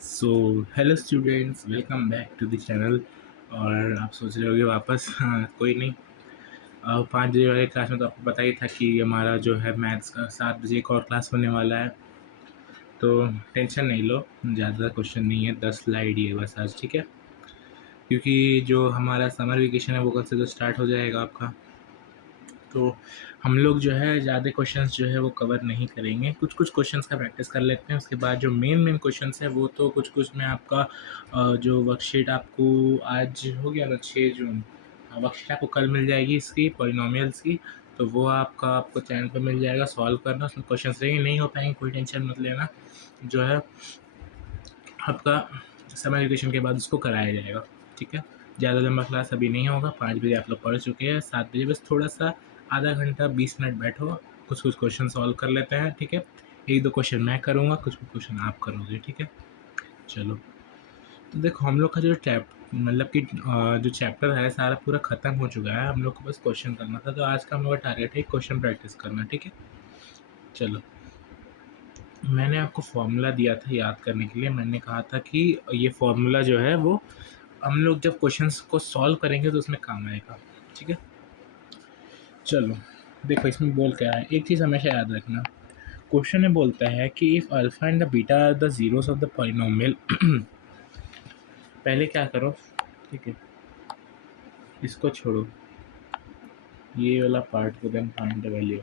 So hello students, welcome back to the channel. और आप सोच रहे होगे वापस, हाँ कोई नहीं। 5 बजे वाले क्लास में तो आपको पता ही था कि हमारा जो है मैथ्स का 7 बजे एक और क्लास होने वाला है। तो टेंशन नहीं लो, ज़्यादा क्वेश्चन नहीं है, 10 स्लाइड ही है बस आज, ठीक है। क्योंकि जो हमारा समर वेकेशन है वो कल से तो स्टार्ट हो जाएगा आपका। तो हम लोग जो है ज़्यादा क्वेश्चंस जो है वो कवर नहीं करेंगे, कुछ कुछ क्वेश्चंस का प्रैक्टिस कर लेते हैं। उसके बाद जो मेन क्वेश्चंस है वो तो कुछ कुछ में आपका जो वर्कशीट आपको आज हो गया ना 6 जून। वर्कशीट आपको कल मिल जाएगी इसकी पॉलिनॉमियल्स की। तो वो आपको चैनल पर मिल जाएगा, सॉल्व करना, उसमें क्वेश्चंस रहेंगे, नहीं हो पाएंगे कोई टेंशन मत लेना। जो है आपका समर वेकेशन के बाद उसको कराया जाएगा, ठीक है। ज़्यादा लंबा क्लास अभी नहीं होगा, 5 बजे आप लोग पढ़ चुके हैं, 7 बजे बस थोड़ा सा आधा घंटा 20 मिनट बैठो, कुछ कुछ क्वेश्चन सॉल्व कर लेते हैं, ठीक है। एक दो क्वेश्चन मैं करूँगा, कुछ कुछ क्वेश्चन आप करोगे, ठीक है। चलो, तो देखो हम लोग का जो मतलब कि जो चैप्टर है सारा पूरा ख़त्म हो चुका है, हम लोग को बस क्वेश्चन करना था। तो आज का हम लोग का टारगेट है क्वेश्चन प्रैक्टिस करना, ठीक है। चलो, मैंने आपको फॉर्मूला दिया था याद करने के लिए। मैंने कहा था कि ये फॉर्मूला जो है वो हम लोग जब क्वेश्चंस को सॉल्व करेंगे तो उसमें काम आएगा, ठीक है। चलो, देखो इसमें बोल क्या है, एक चीज़ हमेशा याद रखना। क्वेश्चन में बोलता है कि if alpha and the beta are the zeros of the polynomial. पहले क्या करो, ठीक है, इसको छोड़ो, ये वाला पार्ट को, देन फाइंड द वैल्यू।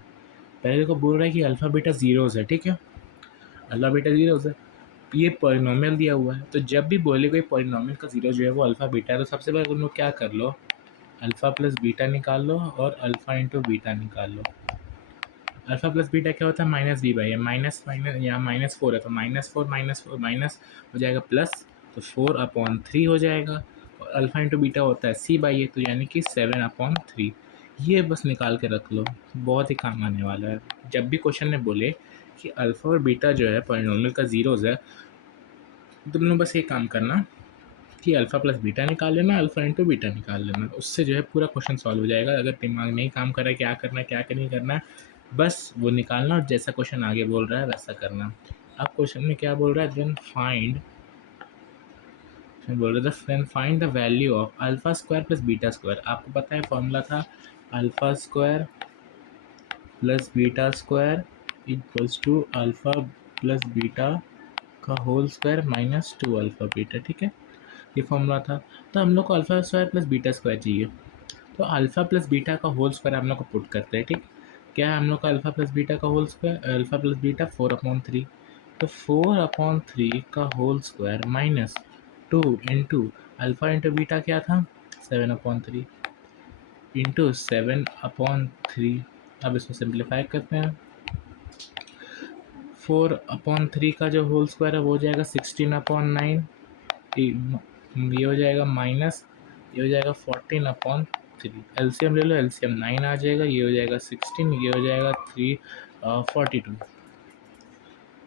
पहले को बोल रहा है कि अल्फ़ा बीटा जीरोस है, ठीक है। अल्फ़ा बीटा जीरोस है, ये पॉलिनोमियल दिया हुआ है। तो जब भी बोले कोई पॉलिनोमियल का जीरो जो है वो अल्फ़ा बीटा है, तो सबसे पहले तुम लोग क्या कर लो, अल्फ़ा प्लस बीटा निकाल लो और अल्फ़ा इंटू बीटा निकाल लो। अल्फ़ा प्लस बीटा क्या होता है, माइनस बी बाई है, माइनस माइनस यहाँ -4 है, तो -4 माइनस हो जाएगा प्लस, तो 4/3 हो जाएगा। और अल्फ़ा इंटू बीटा होता है सी बाई ए, तो यानी कि 7/3। ये बस निकाल के रख लो, बहुत ही काम आने वाला है। जब भी क्वेश्चन में बोले कि अल्फ़ा और बीटा जो है पॉलिनोमियल का जीरोस है, तुम लोग बस ये काम करना कि अल्फ़ा प्लस बीटा निकाल लेना, अल्फ़ा इंटू बीटा निकाल लेना, उससे जो है पूरा क्वेश्चन सॉल्व हो जाएगा। अगर दिमाग नहीं काम कर रहा है क्या करना है क्या नहीं करना है, बस वो निकालना और जैसा क्वेश्चन आगे बोल रहा है वैसा करना। अब क्वेश्चन में क्या बोल रहा है, then find the value of alpha square plus beta square. आपको पता है फॉर्मूला था alpha square plus beta square equals to alpha plus beta का whole square minus 2 alpha beta, ठीक है। ये फॉर्मूला था। तो हम लोग को alpha square plus beta square चाहिए। तो अल्फ़ा प्लस बीटा का होल स्क्वायर हम लोग को पुट करते हैं, ठीक। क्या है हम लोग का अल्फ़ा प्लस बीटा का whole square, alpha plus beta 4/3। तो 4/3 का whole square minus 2 into alpha into beta क्या था, 7/3 इंटू 7/3। अब इसको सिंप्लीफाई करते हैं। 4/3 का जो होल स्क्वायर है वो हो जाएगा 16/9। ये हो जाएगा माइनस, ये हो जाएगा 14/3। एलसीएम ले लो, एलसीएम 9 आ जाएगा, ये हो जाएगा 16, ये हो जाएगा 42।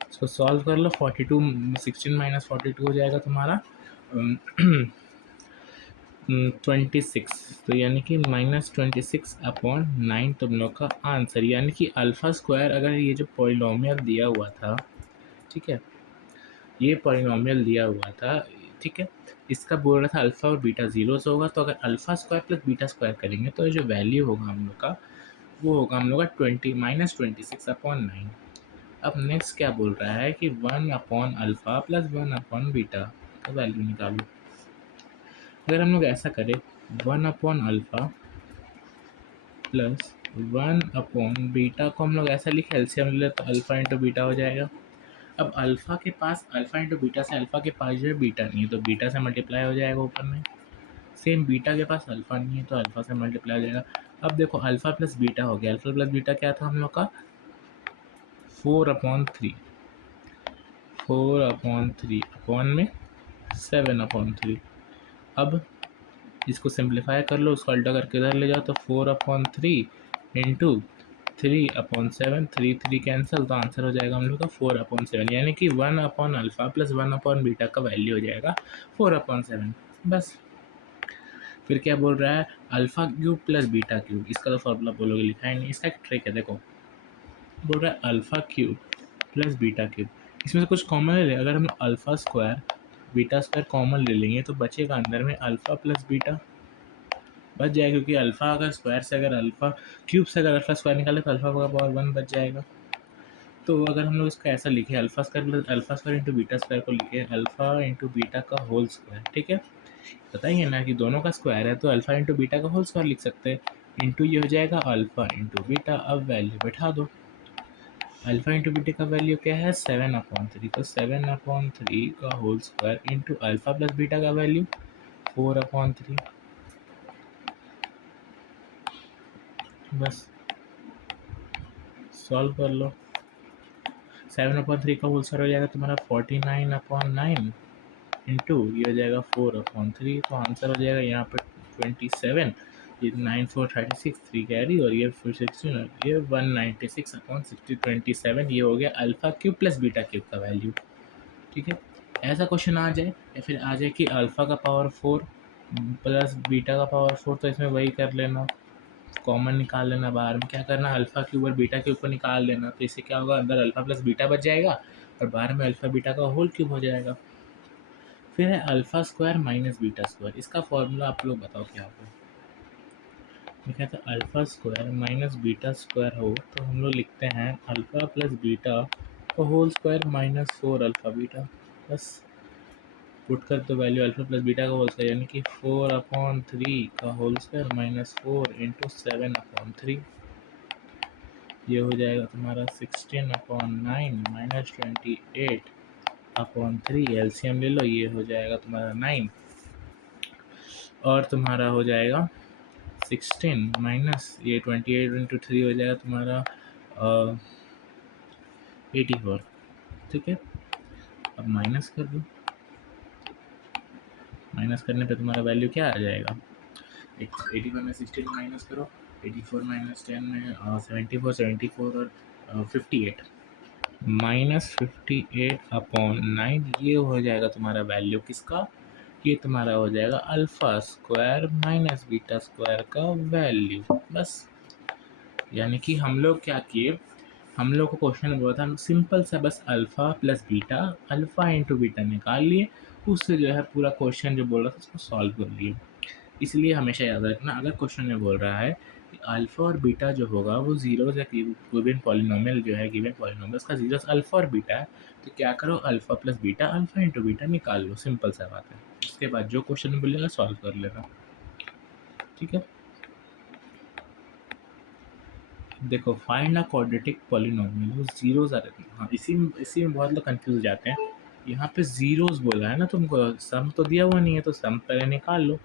इसको सॉल्व कर लो, 42 16 माइनस 42 हो जाएगा तुम्हारा 26। तो यानी कि -26/9 तुम लोग का आंसर। यानी कि अल्फ़ा स्क्वायर, अगर ये जो पॉलिनोमियल दिया हुआ था, ठीक है, ये पॉलिनोमियल दिया हुआ था, ठीक है, इसका बोल रहा था अल्फ़ा और बीटा जीरोस होगा। तो अगर alpha square plus beta square करेंगे तो जो वैल्यू होगा हम लोग का वो होगा हम लोग का 26/9। अब नेक्स्ट क्या बोल रहा है कि 1/अल्फ़ा प्लस 1/बीटा का वैल्यू निकालो। अगर हम लोग ऐसा करें, 1/अल्फ़ा प्लस 1/बीटा को हम लोग ऐसा लिखे, एलसीएम ले तो अल्फ़ा इंटू बीटा हो जाएगा। अब अल्फ़ा के पास, अल्फ़ा इंटू बीटा से अल्फ़ा के पास जो है बीटा नहीं है, तो बीटा से मल्टीप्लाई हो जाएगा ऊपर में। सेम बीटा के पास अल्फ़ा नहीं है तो अल्फ़ा से मल्टीप्लाई हो जाएगा। अब देखो अल्फ़ा प्लस बीटा हो गया, अल्फ़ा प्लस बीटा क्या था हम लोग का, 4/3, 4/3 अपॉन में 7/3। अब इसको सिंप्लीफाई कर लो, उसको अल्टा करके इधर ले जाओ, तो 4/3 इंटू 3/7, 3 कैंसिल, तो आंसर हो जाएगा हम लोग का 4/7। यानी कि 1/अल्फ़ा प्लस 1/बीटा का वैल्यू हो जाएगा 4/7। बस, फिर क्या बोल रहा है, alpha cube plus beta cube, इसका तो फॉर्मूला बोलोगे लिखा है नहीं, इसका एक ट्रिक है, देखो बोल रहा है alpha cube plus beta cube, इसमें से कुछ कॉमन ले, अगर हम alpha square beta square common ले लेंगे तो बचेगा अंदर में अल्फ़ा प्लस बीटा बच जाएगा, क्योंकि अल्फ़ा अगर स्क्वायर से अगर अल्फ़ा क्यूब से अगर अल्फ़ा स्क्वायर निकाले तो अल्फ़ा का पावर 1 बच जाएगा। तो अगर हम लोग इसका ऐसा लिखे alpha square plus alpha square into beta square को लिखे अल्फ़ा इंटू बीटा का होल स्क्वायर, ठीक है। बताइए ना कि दोनों का स्क्वायर है तो अल्फ़ा इंटू बीटा का होल स्क्वायर लिख सकते हैं। इंटू ये हो जाएगा अल्फ़ा इंटू बीटा, अब वैल्यू बैठा दो। अल्फ़ा इंटू बीटा का वैल्यू क्या है 7/3, तो 7/3 का whole square into alpha plus beta का वैल्यू 4/3। बस सॉल्व कर लो। 7/3 का होल स्क्वायर हो जाएगा तुम्हारा 49/9 इंटू ये हो जाएगा 4/3, तो आंसर हो जाएगा यहाँ पर 27। ये 9 4 36 3 कैरी और ये फिर 16 और ये 196/60 27, ये हो गया alpha cube plus beta cube का वैल्यू, ठीक है। ऐसा क्वेश्चन आ जाए या फिर आ जाए कि अल्फ़ा का पावर 4 प्लस बीटा का पावर 4, तो इसमें वही कर लेना, कॉमन निकाल लेना, बाहर में क्या करना अल्फ़ा क्यूब और बीटा क्यूब को निकाल लेना, तो इससे क्या होगा अंदर अल्फ़ा प्लस बीटा बच जाएगा और बाहर में अल्फ़ा बीटा का होल क्यूब हो जाएगा। फिर है alpha square minus beta square, इसका फॉर्मूला आप लोग बताओ क्या होगा। ठीक है, तो alpha square minus beta square हो तो हम लोग लिखते हैं अल्फ़ा प्लस बीटा का whole square minus 4 alpha beta, बस पुट कर दो वैल्यू अल्फ़ा प्लस बीटा का होल स्क्वायर, यानी कि 4/3 का होल स्क्वायर माइनस 4 इंटू 7/3, ये हो जाएगा तुम्हारा 16/9 माइनस 28/3, एलसीएम ले लो, ये हो जाएगा तुम्हारा 9 और तुम्हारा हो जाएगा 16 माइनस ये 28 इंटू 3 हो जाएगा तुम्हारा 84, ठीक है। अब माइनस कर दो, माइनस करने पे तुम्हारा वैल्यू क्या आ जाएगा 81 में 16 माइनस करो, 84 माइनस 10 में 74 74 और 58 माइनस 58/9, ये हो जाएगा तुम्हारा वैल्यू किसका, ये तुम्हारा हो जाएगा alpha square minus beta square का वैल्यू, बस। यानी कि हम लोग क्या किए, हम लोग को क्वेश्चन बोला था सिंपल सा, बस alpha plus beta alpha into beta निकाल लिए, उससे जो है पूरा क्वेश्चन जो बोल रहा था उसको सॉल्व कर लिए। इसलिए हमेशा याद रखना अगर क्वेश्चन में बोल रहा है कि अल्फ़ा और बीटा जो होगा वो जीरोज़ या गिवन पॉलिनोमियल जो है गिवन पॉलिनोमियल उसका जीरोस अल्फ़ा और बीटा है, तो क्या करो alpha plus beta alpha into beta निकाल लो, सिंपल सा बात है। उसके बाद जो क्वेश्चन में बोलेगा सॉल्व कर लेना, ठीक है। देखो फाइंड अ क्वाड्रेटिक पॉलिनोमियल वो जीरोज़ आ रहे हैं, हाँ इसी में बहुत लोग कंफ्यूज हो जाते हैं। यहाँ पे जीरोज़ बोला है ना तुमको, सम तो दिया हुआ नहीं है, तो सम पहले निकाल लो।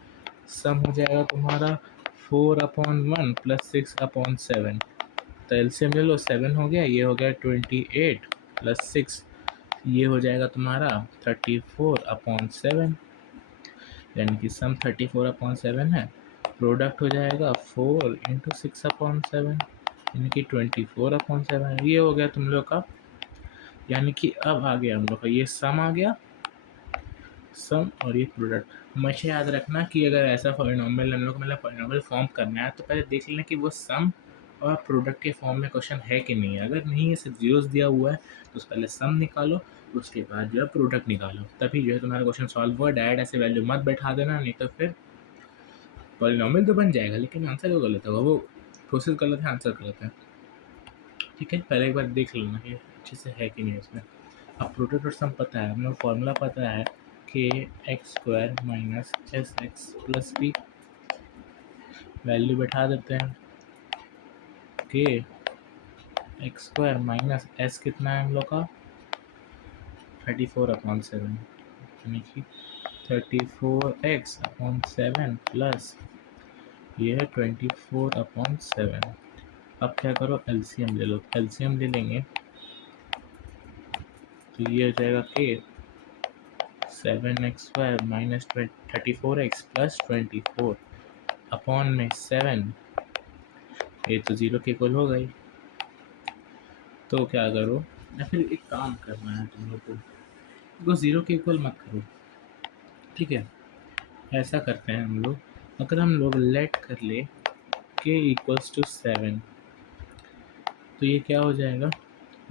सम हो जाएगा तुम्हारा 4/1 प्लस 6/7, तो एलसीएम ले लो, 7 हो गया, ये हो गया 28 प्लस 6, ये हो जाएगा तुम्हारा 34/7, यानी कि सम 34/7 है। प्रोडक्ट हो जाएगा 4 इंटू 6/7, यानी कि 24/7, ये हो गया तुम लोग का। यानी कि अब आ गया हम लोग का ये सम आ गया, सम और ये प्रोडक्ट। हमेशा याद रखना कि अगर ऐसा पॉलिनोमियल हम लोग मतलब पॉलिनोमियल फॉर्म करना है तो पहले देख लेना कि वो सम और प्रोडक्ट के फॉर्म में क्वेश्चन है कि नहीं है। अगर नहीं है, सिर्फ जीरोस दिया हुआ है, तो पहले सम निकालो, उसके बाद जो है प्रोडक्ट निकालो, तभी जो है तुम्हारा क्वेश्चन सॉल्व हुआ। डायरेक्ट ऐसे वैल्यू मत बैठा देना, नहीं तो फिर पॉलिनोमियल तो बन जाएगा लेकिन आंसर वो गलत होगा, वो प्रोसेस गलत है, आंसर गलत है, ठीक है। पहले एक बार देख लेना कि अच्छे से है कि नहीं इसमें। अब प्रोडक्ट और सम पता है, हमें फॉर्मूला पता है कि x square minus s x plus b, value बैठा देते हैं कि एक्स स्क्वायर माइनस एस कितना है हम लोग का 34/7, यानी कि 34x/7 प्लस ये है 24/7। अब क्या करो एलसीएम ले लो, एलसीएम ले लेंगे तो ये हो जाएगा कि 7x² minus 34x plus 24 upon में 7, ये तो ज़ीरो के इक्वल हो गई। तो क्या करो, या फिर एक काम करना है तुम लोग को ज़ीरो के इक्वल मत करो, ठीक है। ऐसा करते हैं हम लोग, अगर हम लोग लेट कर ले k इक्वल्स टू 7, तो ये क्या हो जाएगा,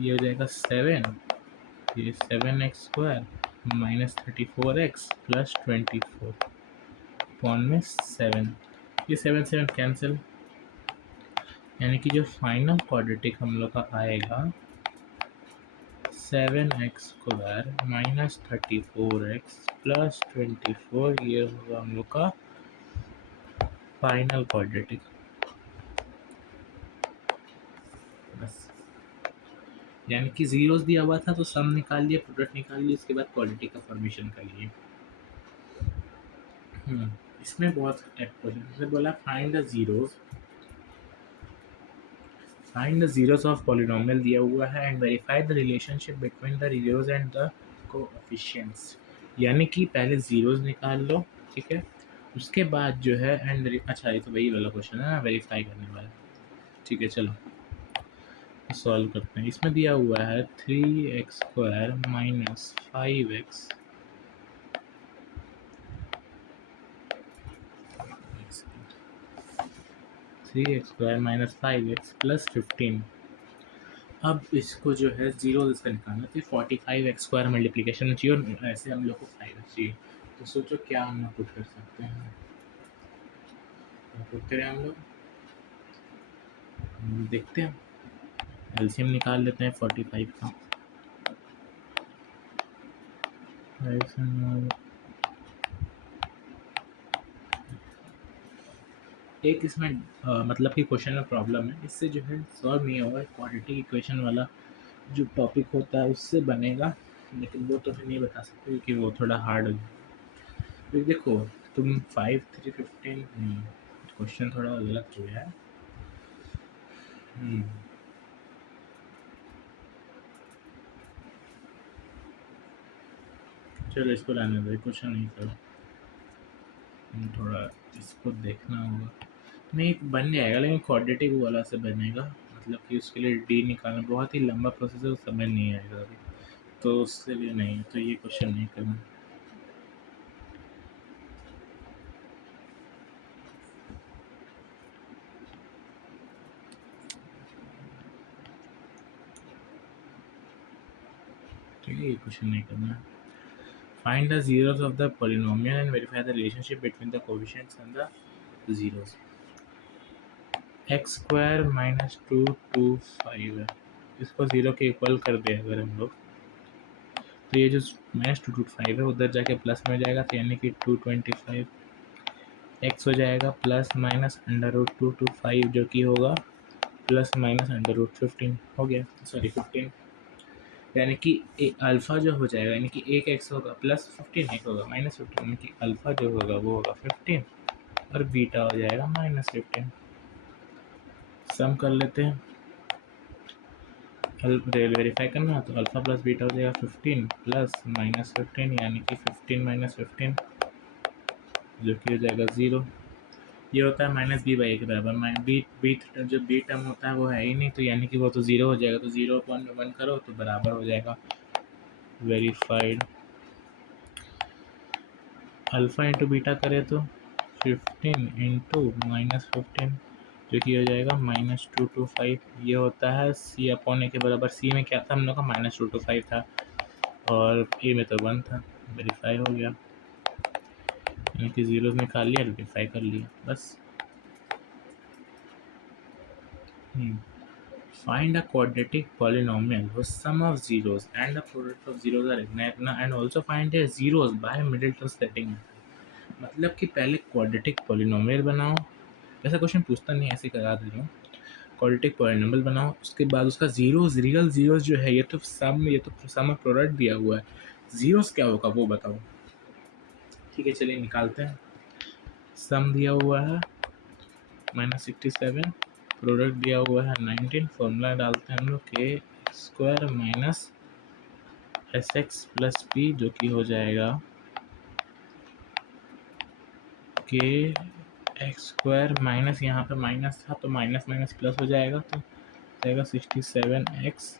ये हो जाएगा 7, ये 7x² -34x प्लस 24 अपॉन में 7। ये 7 7 कैंसिल, यानी कि जो फाइनल क्वाड्रेटिक हम लोग का आएगा 7x² माइनस 34x प्लस 24, ये होगा हम लोग का फाइनल क्वाड्रेटिक। बस, यानी कि जीरोस दिया हुआ था तो सम निकाल लिए, प्रोडक्ट निकाल लिए, उसके बाद क्वाड्रेटिक का फॉर्मेशन कर लिए। इसमें बहुत क्वेश्चन से बोला find the zeros of polynomial दिया हुआ है and verify the relationship between the zeros and the coefficients, यानी कि पहले जीरोस निकाल लो, ठीक है, उसके बाद जो है एंड अच्छा ये तो वही वाला क्वेश्चन है ना, वेरीफाई करने वाला। ठीक है, चलो सॉल्व करते हैं। इसमें दिया हुआ है 3x² minus 5x 3x² minus 5x plus 15। अब इसको जो है जीरो इसका निकालना तो 45x² मल्टीप्लीकेशन चाहिए और ऐसे हम लोग को 5 चाहिए। तो सोचो क्या हम लोग पुट कर सकते हैं, पुट करें हम लोग, देखते हैं, एलसीएम निकाल लेते हैं 45 का। एक इसमें मतलब कि क्वेश्चन में प्रॉब्लम है, इससे जो है सॉल्व नहीं होगा, क्वाड्रेटिक इक्वेशन वाला जो टॉपिक होता है उससे बनेगा, लेकिन वो तो फिर नहीं बता सकते क्योंकि वो थोड़ा हार्ड है। तो देखो तुम 5 3 15 क्वेश्चन थोड़ा अलग हो गया है। चलो इसको रहने दो, क्वेश्चन नहीं करो, थोड़ा इसको देखना होगा। नहीं बन जाएगा, लेकिन क्वाड्रेटिक वाला से बनेगा, मतलब कि उसके लिए डी निकालना बहुत ही लंबा प्रोसेस है, उस समझ नहीं आएगा अभी, तो उसके लिए नहीं, तो ये क्वेश्चन नहीं करना। ठीक है, ये क्वेश्चन नहीं करना। Find the zeros of the polynomial and verify the relationship between the coefficients and the zeros. x² minus 225 है, इसको ज़ीरो के इक्वल कर दे अगर हम लोग, तो ये जो -225 है उधर जाके प्लस में हो जाएगा, तो यानी कि 225 x हो जाएगा प्लस माइनस √225 जो कि होगा प्लस माइनस √15 हो गया, सॉरी 15, यानी कि अल्फ़ा जो हो जाएगा, यानी कि एक एक्स होगा प्लस 15, एक होगा माइनस 15, यानी कि अल्फ़ा जो होगा वो होगा 15 और बीटा हो जाएगा -15। सम कर लेते हैं, वेरीफाई करना, तो अल्फ़ा प्लस बीटा हो जाएगा 15 प्लस -15, यानी कि 15 माइनस 15 जो कि हो जाएगा 0। ये होता है -b/a के बराबर, बी जो बी टर्म होता है वो है ही नहीं, तो यानी कि वो तो 0 हो जाएगा, तो 0/1 करो तो बराबर हो जाएगा वेरीफाइड। अल्फ़ा इंटू बीटा करें तो 15 इंटू -15 जो कि हो जाएगा -225, ये होता है c/a के बराबर। सी में क्या था हम लोग का, -225 था और ए में तो 1 था, वेरीफाई हो गया, यानी कि जीरोस निकाल लिया, वेरीफाई कर लिया, बस। Find a quadratic polynomial whose sum of zeros and the product of zeros are exact and also find their zeros by middle term setting method। मतलब कि पहले क्वाड्रेटिक पॉलिनोमियल बनाओ, ऐसा क्वेश्चन पूछता नहीं, ऐसे करा दे रहा हूँ, क्वाड्रेटिक पॉलिनोमियल बनाओ, उसके बाद उसका जीरोस, रियल जीरोस जो है, ये तो सम ऑफ प्रोडक्ट दिया हुआ है, जीरोस क्या होगा वो बताओ। ठीक है, चलिए निकालते हैं। सम दिया हुआ है -67, प्रोडक्ट दिया हुआ है 19, फॉर्मूला डालते हैं हम लोग k² minus sx plus p जो कि हो जाएगा k² माइनस, यहाँ पे माइनस था तो माइनस माइनस प्लस हो जाएगा, तो जाएगा 67x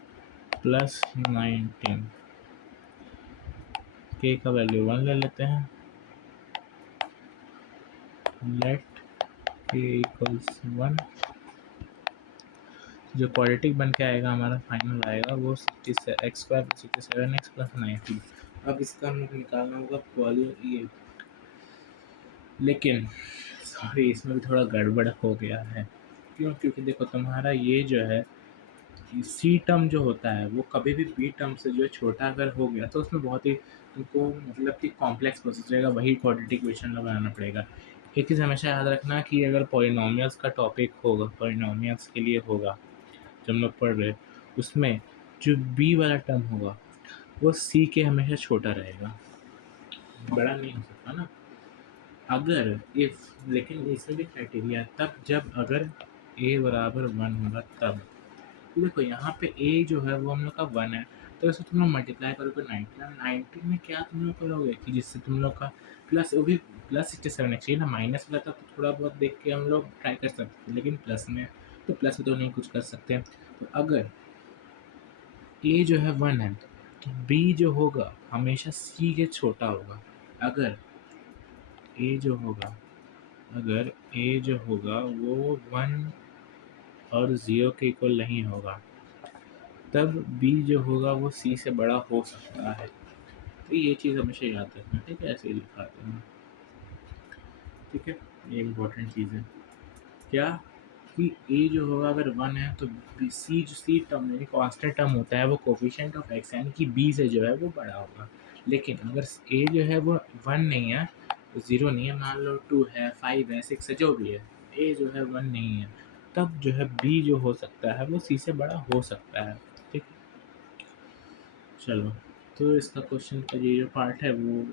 प्लस 19, k का वैल्यू 1 ले लेते हैं, लेट k इक्वल्स 1, जो क्वाड्रेटिक बन के आएगा हमारा फाइनल आएगा वो x² 67x प्लस 19, अब इसका हम लोग को निकालना होगा पॉली ये, लेकिन सॉरी इसमें भी थोड़ा गड़बड़ हो गया है। क्यों? क्योंकि देखो तुम्हारा ये जो है सी टर्म जो होता है वो कभी भी बी टर्म से जो है छोटा अगर हो गया तो उसमें बहुत ही तुमको मतलब कि कॉम्प्लेक्स प्रोसेस रहेगा, वही क्वाड्रेटिक इक्वेशन बनाना पड़ेगा। एक चीज़ हमेशा याद रखना कि अगर पॉलिनोमियल्स का टॉपिक होगा, पॉलिनोमियल्स के लिए होगा जब हम लोग पढ़ रहे, उसमें जो बी वाला टर्म होगा वो सी के हमेशा छोटा रहेगा, बड़ा नहीं हो सकता ना। अगर इफ लेकिन इसमें भी क्राइटेरिया तब जब अगर ए बराबर 1 होगा तब। तो देखो यहाँ पे ए जो है वो हम लोग का 1 है, तो इसको तुम लोग मल्टीप्लाई करोगे 19 में क्या तुम लोग करोगे कि जिससे तुम लोग का प्लस वो भी +67 चाहिए ना, माइनस रहता तो थोड़ा बहुत देख के हम लोग ट्राई कर सकते थे, लेकिन प्लस में तो नहीं कुछ कर सकते। तो अगर ए जो है 1 है तो बी जो होगा हमेशा सी के छोटा होगा। अगर ए जो होगा अगर ए जो होगा वो 1 और 0 के इक्वल नहीं होगा तब बी जो होगा वो सी से बड़ा हो सकता है। तो ये चीज़ हमेशा याद रखना, ठीक है? ऐसे ही लिखाते हैं, ठीक है? ये इम्पोर्टेंट चीज़ है क्या कि ए जो होगा अगर 1 है तो सी जो सी टर्म यानी कांस्टेंट टर्म होता है वो कोफिशिएंट ऑफ एक्स यानी कि बी से जो है वो बड़ा होगा। लेकिन अगर ए जो है वो 1 नहीं है, 0 नहीं है, मान लो 2 है, 5 है, 6 है, जो भी है, ए जो है 1 नहीं है, तब जो है बी जो हो सकता है वो सी से बड़ा हो सकता है, ठीक है? चलो, तो इसका क्वेश्चन का ये जो पार्ट है वो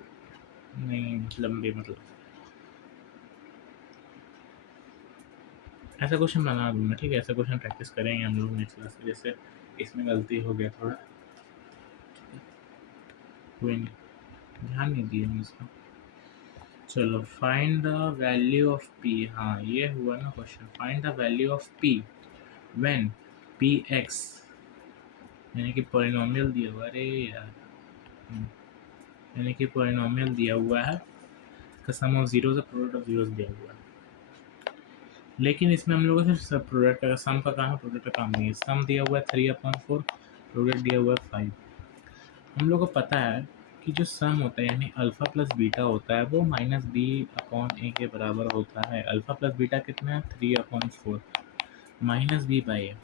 नहीं लंबे मतलब ऐसा क्वेश्चन बना दूंगा, ठीक है? ऐसा क्वेश्चन प्रैक्टिस करेंगे हम लोग नेक्स्ट क्लास में, जैसे इसमें गलती हो गया थोड़ा, कोई नहीं, ध्यान नहीं दिए मैं इसका। चलो, find the value of P. हाँ ये हुआ ना question, find the value of P when P x यानी कि पॉलिनोमियल दिया हुआ, अरे यार, यानी कि पॉलिनोमियल दिया हुआ है का सम ऑफ जीरोस और प्रोडक्ट ऑफ जीरोस दिया हुआ है, लेकिन इसमें हम लोगों को सिर्फ सब प्रोडक्ट का सम का काम है, प्रोडक्ट का काम नहीं है। सम दिया हुआ है 3/4, प्रोडक्ट दिया हुआ है 5। हम लोग को पता है कि जो सम होता है यानी अल्फ़ा प्लस बीटा होता है वो -b/a के बराबर होता है। अल्फ़ा प्लस बीटा कितना है? 3/4 -b/a,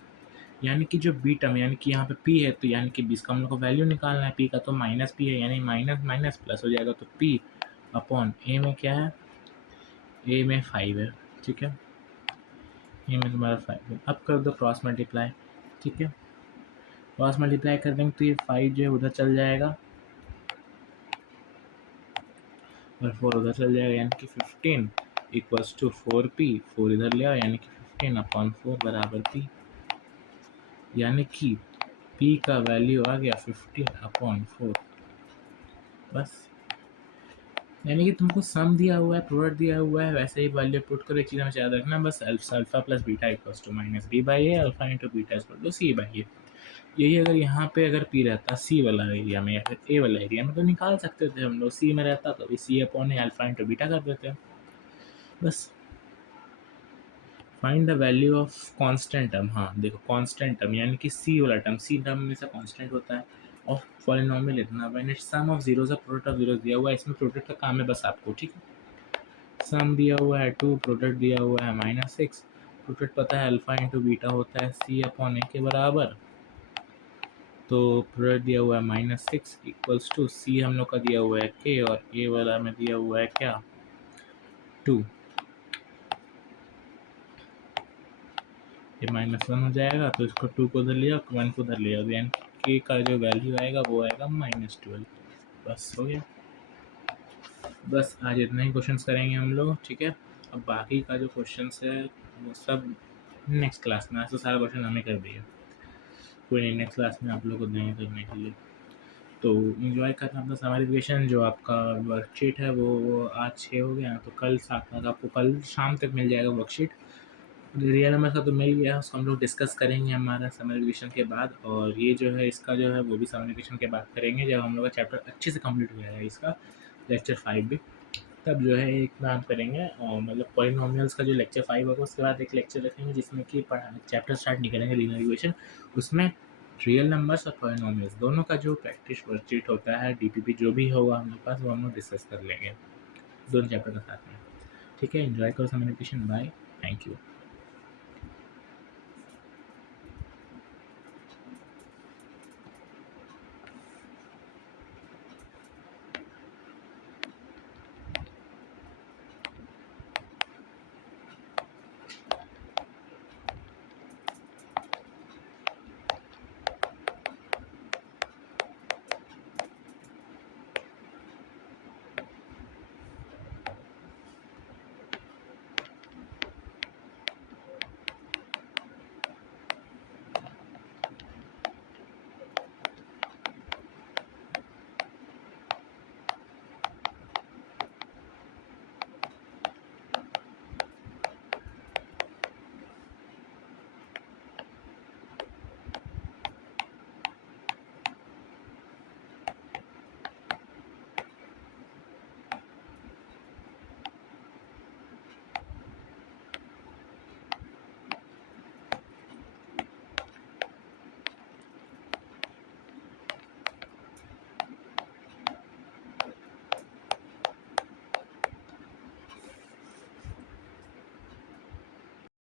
यानी कि जो बी टर्म यानी कि यहाँ पे p है तो यानी कि b इसका हम लोग को वैल्यू निकालना है, p का तो -p है यानी माइनस माइनस प्लस हो जाएगा, तो p/a में क्या है? a में 5 है, ठीक है? a में तुम्हारा 5 है। अब कर दो क्रॉस मल्टीप्लाई, ठीक है? क्रॉस मल्टीप्लाई कर देंगे तो ये 5 जो है उधर चल जाएगा और 4 उधर चल जाएगा, यानी कि 15 इक्वल्स टू 4p, 4 इधर ले आओ यानी कि 15/4 बराबर p, यानी कि p का वैल्यू आ गया 15/4। बस, यानी कि तुमको सम दिया हुआ है, प्रोडक्ट दिया हुआ है, वैसे ही वैल्यू पुट करो। एक चीज़ हमें याद रखना, बस alpha plus beta equals to -b/a, alpha into beta equal to c/a। यही अगर यहाँ पे अगर p रहता सी वाला एरिया में या फिर a वाला एरिया में तो निकाल सकते थे हम लोग। c में रहता तो अभी c/a अल्फा इंटू बीटा कर देते हैं, बस। Find the value of constant term. हाँ देखो, कांस्टेंट टर्म यानी कि सी वाला टर्म, सी टर्म में से कांस्टेंट होता है और पॉलिनोमियल इतना when its sum of zeros और प्रोडक्ट ऑफ जीरोस दिया हुआ है। इसमें प्रोडक्ट का काम है बस आपको, ठीक है? सम दिया हुआ है 2, प्रोडक्ट दिया हुआ है -6, प्रोडक्ट पता है अल्फा इंटू बीटा होता है c/a के बराबर, तो प्रोडक्ट दिया हुआ है -6 इक्वल्स टू सी हम लोग का दिया हुआ है k और a वाला में दिया हुआ है क्या? 2। ये -1 हो जाएगा तो इसको 2 को उधर ले जाओ, 1 को उधर ले जाओ, यानी k का जो वैल्यू आएगा वो आएगा -12। बस हो गया। बस आज इतना ही क्वेश्चंस करेंगे हम लोग, ठीक है? अब बाकी का जो क्वेश्चंस है वो सब नेक्स्ट क्लास में। आज तो सारा क्वेश्चन हमने कर दिया, कोई नहीं, नेक्स्ट क्लास में आप लोग को देंगे करने के लिए। तो इन्जॉय करना अपना समर एजुकेशन। जो आपका वर्कशीट है वो आज 6 हो गया, तो कल 7 तक आपको, कल शाम तक मिल जाएगा वर्कशीट। रियल नंबर का तो मिल गया, उसको हम लोग डिस्कस करेंगे हमारा समर एजुकेशन के बाद, और ये जो है इसका जो है वो भी समर एजुकेशन के बाद करेंगे जब हम लोग का चैप्टर अच्छे से कंप्लीट हो जाएगा, इसका लेक्चर 5 भी। तब जो है एक काम करेंगे, और मतलब पॉलिनोमियल्स का जो लेक्चर 5 होगा उसके बाद एक लेक्चर रखेंगे जिसमें कि चैप्टर स्टार्ट नहीं करेंगे लीनियर इक्वेशन, उसमें रियल नंबर्स और पॉलिनोमियल्स दोनों का जो प्रैक्टिस वर्कशीट होता है, डीपीपी जो भी होगा हमारे पास, वो हम लोग डिस्कस कर लेंगे दोनों चैप्टर के साथ में। ठीक है, एंजॉय करो summer vacation, bye, thank you.